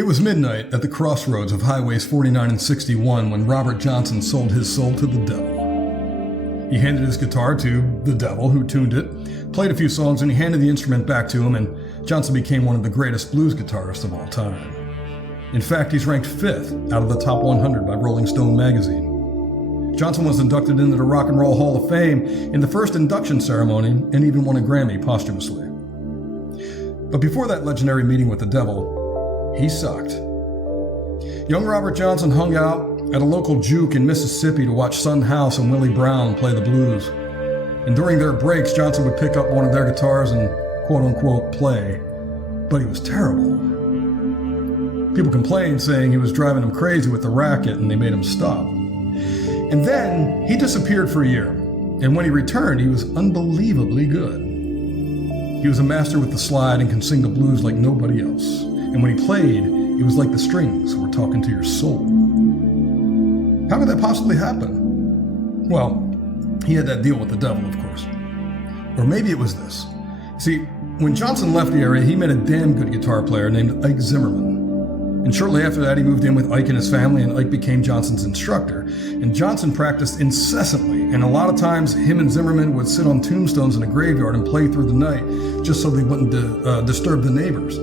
It was midnight at the crossroads of Highways 49 and 61 when Robert Johnson sold his soul to the devil. He handed his guitar to the devil, who tuned it, played a few songs, and he handed the instrument back to him, and Johnson became one of the greatest blues guitarists of all time. In fact, he's ranked 5th out of the top 100 by Rolling Stone magazine. Johnson was inducted into the Rock and Roll Hall of Fame in the first induction ceremony and even won a Grammy posthumously. But before that legendary meeting with the devil, he sucked. Young Robert Johnson hung out at a local juke in Mississippi to watch Son House and Willie Brown play the blues. And during their breaks, Johnson would pick up one of their guitars and quote-unquote play. But he was terrible. People complained, saying he was driving them crazy with the racket, and they made him stop. And then he disappeared for a year. And when he returned, he was unbelievably good. He was a master with the slide and can sing the blues like nobody else. And when he played, it was like the strings were talking to your soul. How could that possibly happen? Well, he had that deal with the devil, of course. Or maybe it was this. See, when Johnson left the area, he met a damn good guitar player named Ike Zimmerman. And shortly after that, he moved in with Ike and his family, and Ike became Johnson's instructor. And Johnson practiced incessantly, and a lot of times him and Zimmerman would sit on tombstones in a graveyard and play through the night just so they wouldn't disturb the neighbors.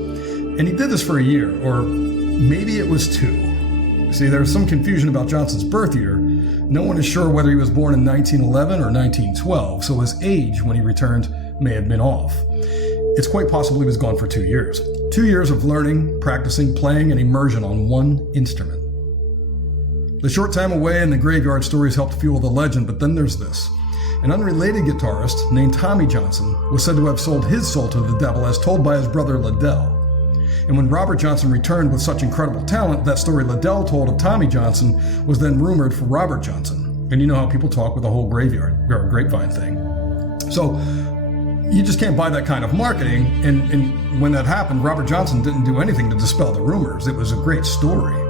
And he did this for a year, or maybe it was 2. See, there's some confusion about Johnson's birth year. No one is sure whether he was born in 1911 or 1912, so his age when he returned may have been off. It's quite possible he was gone for 2 years. 2 years of learning, practicing, playing, and immersion on one instrument. The short time away in the graveyard stories helped fuel the legend, but then there's this. An unrelated guitarist named Tommy Johnson was said to have sold his soul to the devil, as told by his brother Liddell. And when Robert Johnson returned with such incredible talent, that story Liddell told of Tommy Johnson was then rumored for Robert Johnson. And you know how people talk with the whole grapevine thing. So you just can't buy that kind of marketing. And when that happened, Robert Johnson didn't do anything to dispel the rumors. It was a great story.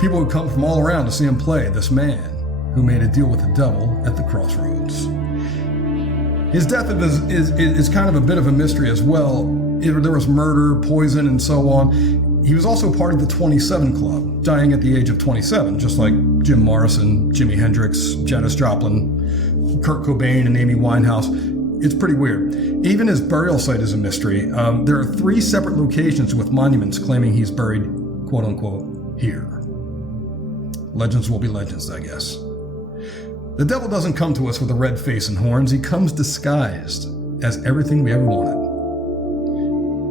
People would come from all around to see him play, this man who made a deal with the devil at the crossroads. His death is kind of a bit of a mystery as well. There was murder, poison, and so on. He was also part of the 27 Club, dying at the age of 27, just like Jim Morrison, Jimi Hendrix, Janis Joplin, Kurt Cobain, and Amy Winehouse. It's pretty weird. Even his burial site is a mystery. There are 3 separate locations with monuments claiming he's buried, quote-unquote, here. Legends will be legends, I guess. The devil doesn't come to us with a red face and horns. He comes disguised as everything we ever wanted.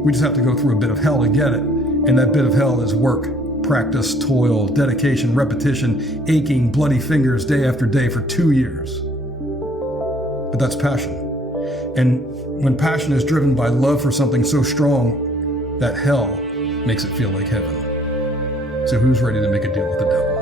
We just have to go through a bit of hell to get it. And that bit of hell is work, practice, toil, dedication, repetition, aching, bloody fingers day after day for 2 years. But that's passion. And when passion is driven by love for something so strong, that hell makes it feel like heaven. So who's ready to make a deal with the devil?